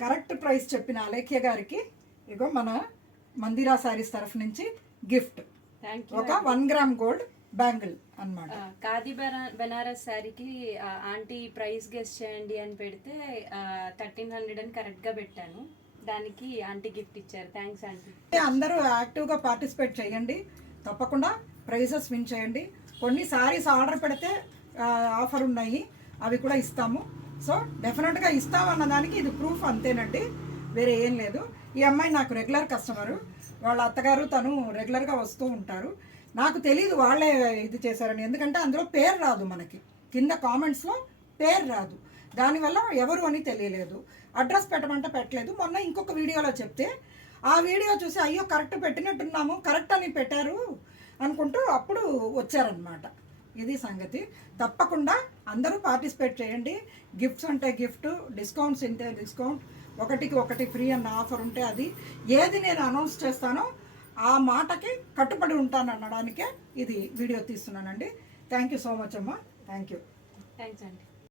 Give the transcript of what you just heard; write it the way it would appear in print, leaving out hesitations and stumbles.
Correct price చెప్పిన అలేఖ్య గారికి ఇగో మన మందిరా శారీస్ తరఫు నుంచి గిఫ్ట్ ఒక 1 గ్రామ్ గోల్డ్ బ్యాంగిల్ అన్నమాట. ఖాదీ బనారస్ శారీకి ఆంటీ ప్రైస్ గెస్ట్ చేయండి అని పెడితే 1300 అని కరెక్ట్గా పెట్టాను. దానికి ఆంటీ గిఫ్ట్ ఇచ్చారు. Thanks aunty. అందరూ యాక్టివ్గా పార్టిసిపేట్ చేయండి, తప్పకుండా ప్రైజెస్ విన్ చేయండి. కొన్ని సారీస్ ఆర్డర్ పెడితే ఆఫర్ ఉన్నాయి, అవి కూడా ఇస్తాము. సో డెఫినెట్గా ఇస్తామన్న దానికి ఇది ప్రూఫ్ అంతేనండి, వేరే ఏం లేదు. ఈ అమ్మాయి నాకు రెగ్యులర్ కస్టమరు, వాళ్ళ అత్తగారు తను రెగ్యులర్గా వస్తూ ఉంటారు. నాకు తెలీదు వాళ్ళే ఇది చేశారని, ఎందుకంటే అందులో పేరు రాదు, మనకి కింద కామెంట్స్లో పేరు రాదు, దానివల్ల ఎవరు అని తెలియలేదు. అడ్రస్ పెట్టమంటే పెట్టలేదు. మొన్న ఇంకొక వీడియోలో చెప్తే ఆ వీడియో చూసి అయ్యో కరెక్ట్ పెట్టినట్టున్నాము, కరెక్ట్ అని పెట్టారు అనుకుంటూ అప్పుడు వచ్చారనమాట. ఇది సంగతి. తప్పకుండా అందరూ పార్టిసిపేట్ చేయండి. గిఫ్ట్స్ అంటే గిఫ్ట్, డిస్కౌంట్స్ ఉంటే డిస్కౌంట్, 1కి 1 ఫ్రీ అన్న ఆఫర్ ఉంటే అది, ఏది నేను అనౌన్స్ చేస్తానో ఆ మాటకి కట్టుబడి ఉంటాను అనడానికే ఇది వీడియో తీస్తున్నానండి. థ్యాంక్ యూ సో మచ్ అమ్మా. Thank you. థ్యాంక్స్ అండి.